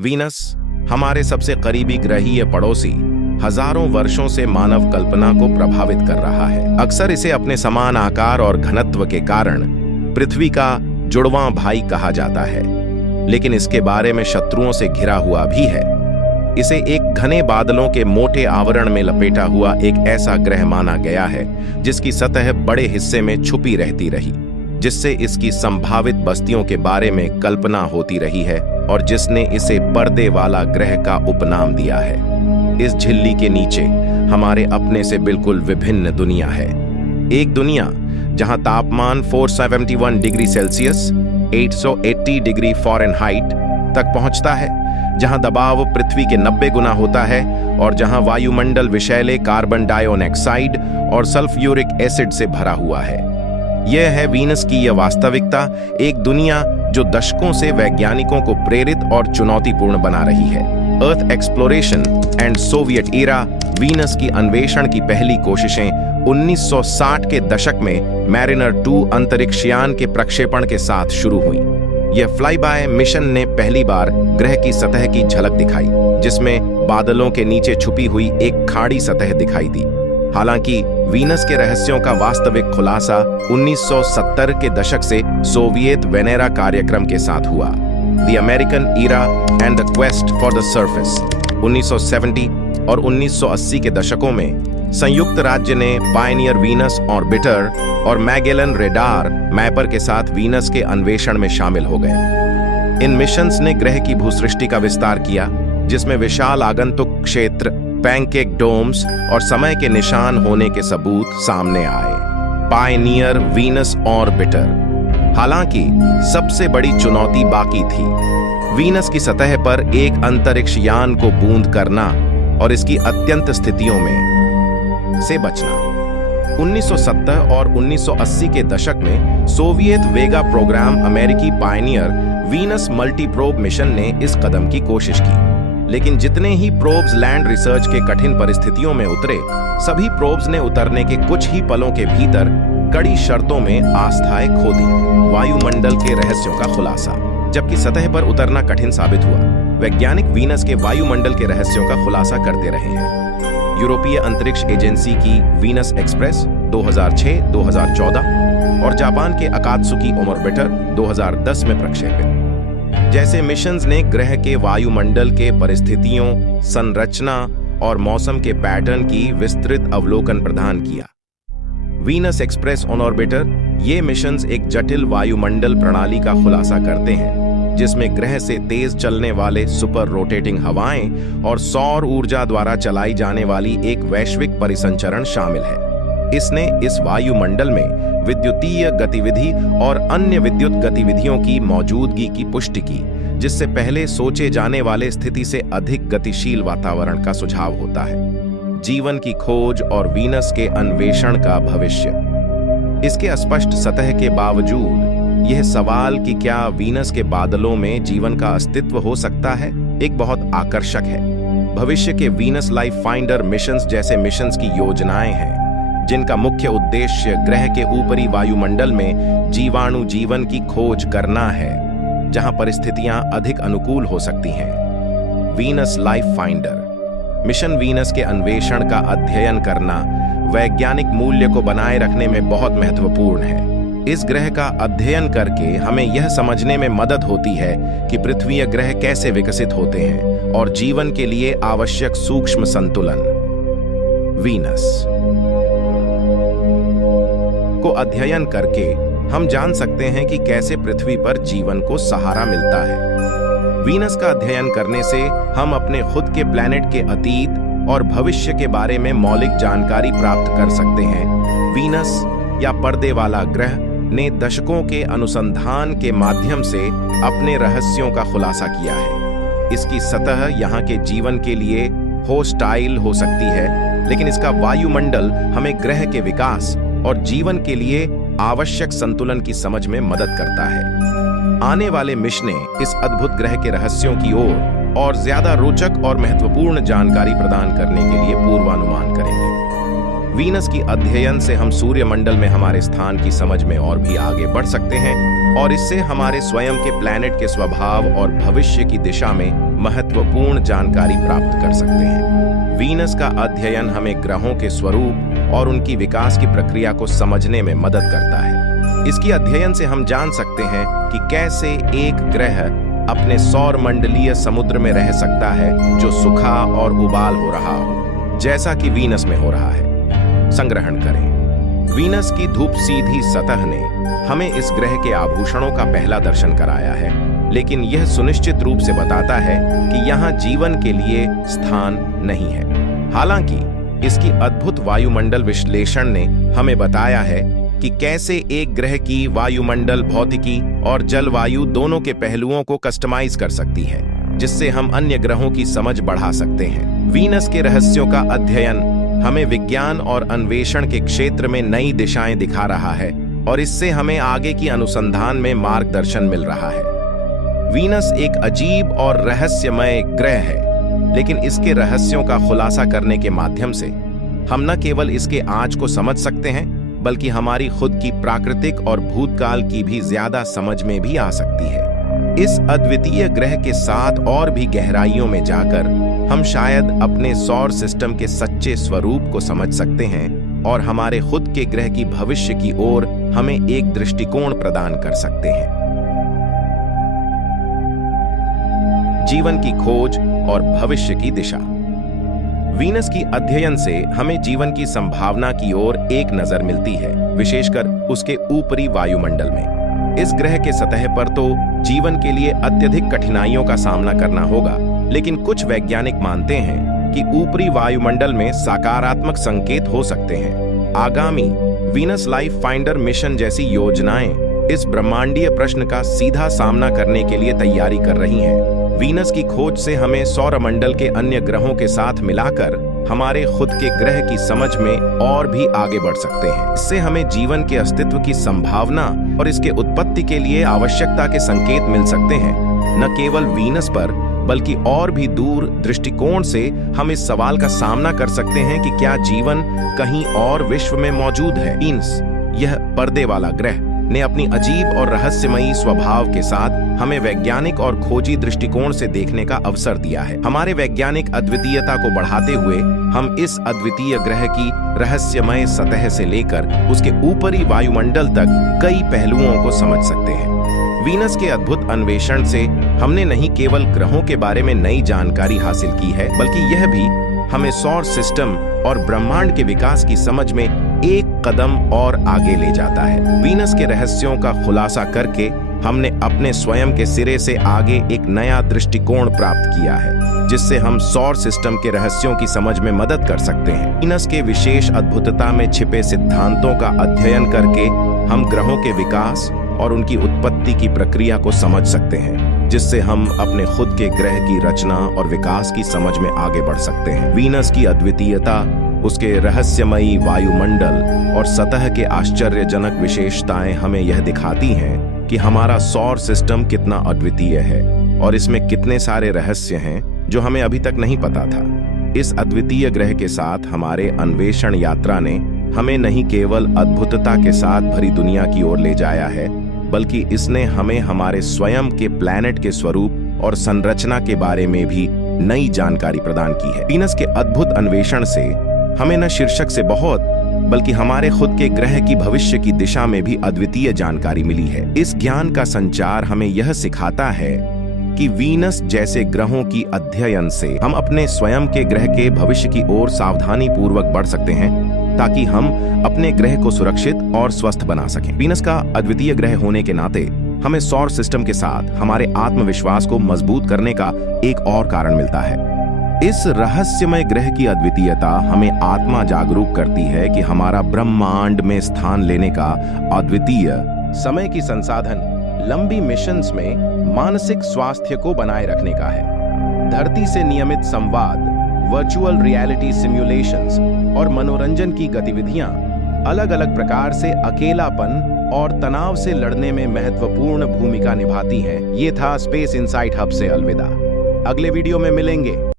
Venus हमारे सबसे करीबी ग्रहीय पड़ोसी हजारों वर्षों से मानव कल्पना को प्रभावित कर रहा है। अक्सर इसे अपने समान आकार और घनत्व के कारण पृथ्वी का जुड़वां भाई कहा जाता है, लेकिन इसके बारे में शत्रुओं से घिरा हुआ भी है। इसे एक घने बादलों के मोटे आवरण में लपेटा हुआ एक ऐसा ग्रह माना गया है जिसकी सतह बड़े हिस्से में छुपी रहती रही, जिससे इसकी संभावित बस्तियों के बारे में कल्पना होती रही है और जिसने इसे पर्दे वाला ग्रह का उपनाम दिया है। इस झिल्ली के नीचे हमारे अपने से बिल्कुल विभिन्न दुनिया है। एक दुनिया जहां तापमान 471 डिग्री सेल्सियस 880 डिग्री फ़ारेनहाइट तक पहुंचता है, जहां दबाव पृथ्वी के 90 गुना होता है और जहां वायुमंडल विषैले कार्बन डाइऑक्साइड और सल्फ्यूरिक एसिड से भरा हुआ है। यह है वीनस की यह वास्तविकता, एक दुनिया जो दशकों से वैज्ञानिकों को प्रेरित और चुनौतीपूर्ण बना रही है। Earth exploration and Soviet era Venus की अन्वेषण की पहली कोशिशें 1960 के दशक में मैरिनर 2 अंतरिक्ष यान के प्रक्षेपण के साथ शुरू हुई। यह फ्लाईबाय मिशन ने पहली बार ग्रह की सतह की झलक दिखाई, जिसमें बादलों के नीचे छुपी हुई एक खाड़ी सतह दिखाई दी। हालांकि वीनस के रहस्यों का वास्तविक खुलासा 1970 के दशक से सोवियत वेनेरा कार्यक्रम के साथ हुआ। The American era and the quest for the surface 1970 और 1980 के दशकों में संयुक्त राज्य ने पायनियर वीनस ऑर्बिटर और मैगेलन रेडार मैपर के साथ वीनस के अन्वेषण में शामिल हो गए। इन मिशंस ने ग्रह की भूसृष्टि का विस्तार किया, जिसमें विशाल आगंतुक क्षेत्र, पैनकेक डोम्स और समय के निशान होने के सबूत सामने आए। Pioneer Venus orbiter. हालांकि सबसे बड़ी चुनौती बाकी थी, वीनस की सतह पर एक अंतरिक्ष यान को बूंद करना और इसकी अत्यंत स्थितियों में से बचना। 1970 और 1980 के दशक में सोवियत वेगा प्रोग्राम अमेरिकी पायनियर वीनस मल्टीप्रोब मिशन ने इस कदम की कोशिश की, लेकिन जितने ही प्रोब्स लैंड रिसर्च के कठिन परिस्थितियों में उतरे, सभी प्रोब्स ने उतरने के कुछ ही पलों के भीतर कड़ी शर्तों में आस्थाएं खो दी। वायुमंडल के रहस्यों का खुलासा। जबकि सतह पर उतरना कठिन साबित हुआ, वैज्ञानिक वीनस के वायुमंडल के रहस्यों का खुलासा करते रहे हैं। यूरोपीय अंतरिक्ष एजेंसी की वीनस एक्सप्रेस 2006-2014 और जापान के अकात्सुकी ऑर्बिटर 2010 में प्रक्षेपित जैसे मिशंस ने ग्रह के वायुमंडल के परिस्थितियों, संरचना और मौसम के पैटर्न की विस्तृत अवलोकन प्रदान किया। वीनस एक्सप्रेस ऑन ऑर्बिटर ये मिशंस एक जटिल वायुमंडल प्रणाली का खुलासा करते हैं, जिसमें ग्रह से तेज चलने वाले सुपर रोटेटिंग हवाएं और सौर ऊर्जा द्वारा चलाई जाने वाली एक वैश्विक परिसंचरण शामिल है। इसने इस वायुमंडल में विद्युतीय गतिविधि और अन्य विद्युत गतिविधियों की मौजूदगी की पुष्टि की, जिससे पहले सोचे जाने वाले स्थिति से अधिक गतिशील वातावरण का सुझाव होता है। जीवन की खोज और वीनस के अन्वेषण का भविष्य। इसके अस्पष्ट सतह के बावजूद यह सवाल कि क्या वीनस के बादलों में जीवन का अस्तित्व हो सकता है, एक बहुत आकर्षक है। भविष्य के वीनस लाइफ फाइंडर मिशंस जैसे मिशंस की योजनाएं हैं, जिनका मुख्य उद्देश्य ग्रह के ऊपरी वायुमंडल में जीवाणु जीवन की खोज करना है, जहां परिस्थितियां अधिक अनुकूल हो सकती हैं। Venus life finder mission Venus के अन्वेषण का अध्ययन करना वैज्ञानिक मूल्य को बनाए रखने में बहुत महत्वपूर्ण है। इस ग्रह का अध्ययन करके हमें यह समझने में मदद होती है कि पृथ्वीय ग्रह कैसे विकसित होते हैं और जीवन के लिए आवश्यक सूक्ष्म संतुलन। वीनस को अध्ययन करके हम जान सकते हैं कि कैसे पृथ्वी पर जीवन को सहारा मिलता है। वीनस का अध्ययन करने से हम अपने खुद के प्लैनेट के अतीत और भविष्य के बारे में मौलिक जानकारी प्राप्त कर सकते हैं। वीनस या पर्दे वाला ग्रह ने दशकों के अनुसंधान के माध्यम से अपने रहस्यों का खुलासा किया है। इसकी सतह यहाँ के जीवन के लिए होस्टाइल हो सकती है, लेकिन इसका वायुमंडल हमें ग्रह के विकास और जीवन के लिए आवश्यक संतुलन की समझ में मदद करता है। आने वाले मिशनें इस अद्भुत ग्रह के रहस्यों की ओर और ज्यादा रोचक और महत्वपूर्ण जानकारी प्रदान करने के लिए पूर्वानुमान करेंगे। वीनस की अध्ययन से हम सूर्यमंडल में हमारे स्थान की समझ में और भी आगे बढ़ सकते हैं और इससे हमारे स्वयं के प्लैनेट के स्वभाव और भविष्य की दिशा में महत्वपूर्ण जानकारी प्राप्त कर सकते हैं। वीनस का अध्ययन हमें ग्रहों के स्वरूप और उनकी विकास की प्रक्रिया को समझने में मदद करता है। इसकी अध्ययन से हम जान सकते हैं कि कैसे एक ग्रह अपने सौर मंडलीय समुद्र में रह सकता है जो सूखा और उबाल हो रहा हो, जैसा कि वीनस में हो रहा है। संग्रहण करें। वीनस की धूप सीधी सतह ने हमें इस ग्रह के आभूषणों का पहला दर्शन कराया है, लेकिन यह सुनिश्चित रूप से बताता है कि यहाँ जीवन के लिए स्थान नहीं है। हालांकि इसकी अद्भुत वायुमंडल विश्लेषण ने हमें बताया है कि कैसे एक ग्रह की वायुमंडल भौतिकी और जलवायु दोनों के पहलुओं को कस्टमाइज कर सकती है, जिससे हम अन्य ग्रहों की समझ बढ़ा सकते हैं। वीनस के रहस्यों का अध्ययन हमें विज्ञान और अन्वेषण के क्षेत्र में नई दिशाएं दिखा रहा है और इससे हमें आगे की अनुसंधान में मार्गदर्शन मिल रहा है। वीनस एक अजीब और रहस्यमय ग्रह है, लेकिन इसके रहस्यों का खुलासा करने के माध्यम से हम न केवल इसके आज को समझ सकते हैं, बल्कि हमारी खुद की प्राकृतिक और भूतकाल की भी ज्यादा समझ में भी आ सकती है। इस अद्वितीय ग्रह के साथ और भी गहराइयों में जाकर हम शायद अपने सौर सिस्टम के सच्चे स्वरूप को समझ सकते हैं और हमारे खुद के ग्रह की भविष्य की ओर हमें एक दृष्टिकोण प्रदान कर सकते हैं। जीवन की खोज और भविष्य की दिशा। वीनस की अध्ययन से हमें जीवन की संभावना की ओर एक नजर मिलती है, विशेषकर उसके ऊपरी वायुमंडल में। इस ग्रह के सतह पर तो जीवन के लिए अत्यधिक कठिनाइयों का सामना करना होगा, लेकिन कुछ वैज्ञानिक मानते हैं कि ऊपरी वायुमंडल में सकारात्मक संकेत हो सकते हैं। आगामी वीनस लाइफ फाइंडर मिशन जैसी योजनाएं इस ब्रह्मांडीय प्रश्न का सीधा सामना करने के लिए तैयारी कर रही हैं। वीनस की खोज से हमें सौरमंडल के अन्य ग्रहों के साथ मिलाकर हमारे खुद के ग्रह की समझ में और भी आगे बढ़ सकते हैं। इससे हमें जीवन के अस्तित्व की संभावना और इसके उत्पत्ति के लिए आवश्यकता के संकेत मिल सकते हैं। न केवल वीनस पर, बल्कि और भी दूर दृष्टिकोण से हम इस सवाल का सामना कर सकते हैं कि क्या जीवन कहीं और विश्व में मौजूद है। वीनस, यह पर्दे वाला ग्रह, ने अपनी अजीब और रहस्यमयी स्वभाव के साथ हमें वैज्ञानिक और खोजी दृष्टिकोण से देखने का अवसर दिया है। हमारे वैज्ञानिक अद्वितीयता को बढ़ाते हुए हम इस अद्वितीय ग्रह की रहस्यमय सतह से लेकर उसके ऊपरी वायुमंडल तक कई पहलुओं को समझ सकते हैं। वीनस के अद्भुत अन्वेषण से हमने नहीं केवल ग्रहों के बारे में नई जानकारी हासिल की है, बल्कि यह भी हमें सौर सिस्टम और ब्रह्मांड के विकास की समझ में एक कदम और आगे ले जाता है। वीनस के रहस्यों का खुलासा करके हमने अपने स्वयं के सिरे से आगे एक नया दृष्टिकोण प्राप्त किया है, जिससे हम सौर सिस्टम के रहस्यों की समझ में मदद कर सकते हैं। वीनस के विशेष अद्भुतता में छिपे सिद्धांतों का अध्ययन करके हम ग्रहों के विकास और उनकी उत्पत्ति की प्रक्रिया को समझ सकते हैं, जिससे हम अपने खुद के ग्रह की रचना और विकास की समझ में आगे बढ़ सकते हैं। वीनस की अद्वितीयता, उसके रहस्यमयी वायुमंडल और सतह के आश्चर्यजनक विशेषताएं हमें यह दिखाती हैं कि हमारा सौर सिस्टम कितना अद्वितीय है और इसमें कितने सारे रहस्य हैं जो हमें अभी तक नहीं पता था। इस अद्वितीय ग्रह के साथ हमारे अन्वेषण यात्रा ने हमें नहीं केवल अद्भुतता के साथ भरी दुनिया की ओर ले जाया है, बल्कि इसने हमें हमारे स्वयं के प्लैनेट के स्वरूप और संरचना के बारे में भी नई जानकारी प्रदान की है। वीनस के अद्भुत अन्वेषण से हमें न शीर्षक से बहुत, बल्कि हमारे खुद के ग्रह की भविष्य की दिशा में भी अद्वितीय जानकारी मिली है। इस ज्ञान का संचार हमें यह सिखाता है कि वीनस जैसे ग्रहों की अध्ययन से हम अपने स्वयं के ग्रह के भविष्य की ओर सावधानी पूर्वक बढ़ सकते हैं, ताकि हम अपने ग्रह को सुरक्षित और स्वस्थ बना सकें। वीनस का अद्वितीय ग्रह होने के नाते हमें सौर सिस्टम के साथ हमारे आत्मविश्वास को मजबूत करने का एक और कारण मिलता है। इस रहस्यमय ग्रह की अद्वितीयता हमें आत्मा जागरूक करती है कि हमारा ब्रह्मांड में स्थान लेने का अद्वितीय समय की संसाधन लंबी मिशंस में मानसिक स्वास्थ्य को बनाए रखने का है। धरती से नियमित संवाद, वर्चुअल रियलिटी सिमुलेशंस और मनोरंजन की गतिविधियां अलग अलग प्रकार से अकेलापन और तनाव से लड़ने में महत्वपूर्ण भूमिका निभाती हैं। ये था स्पेस इनसाइट हब से अलविदा। अगले वीडियो में मिलेंगे।